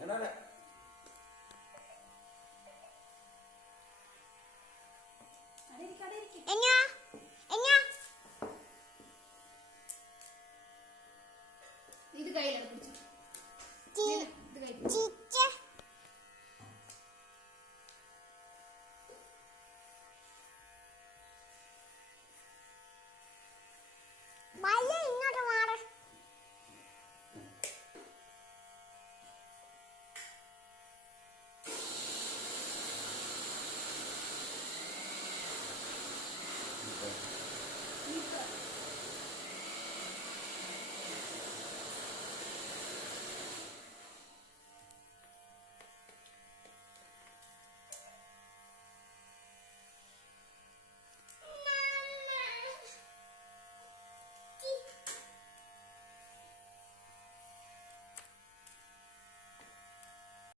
എന്നാണ് ഇത് കയ്യിലാണ്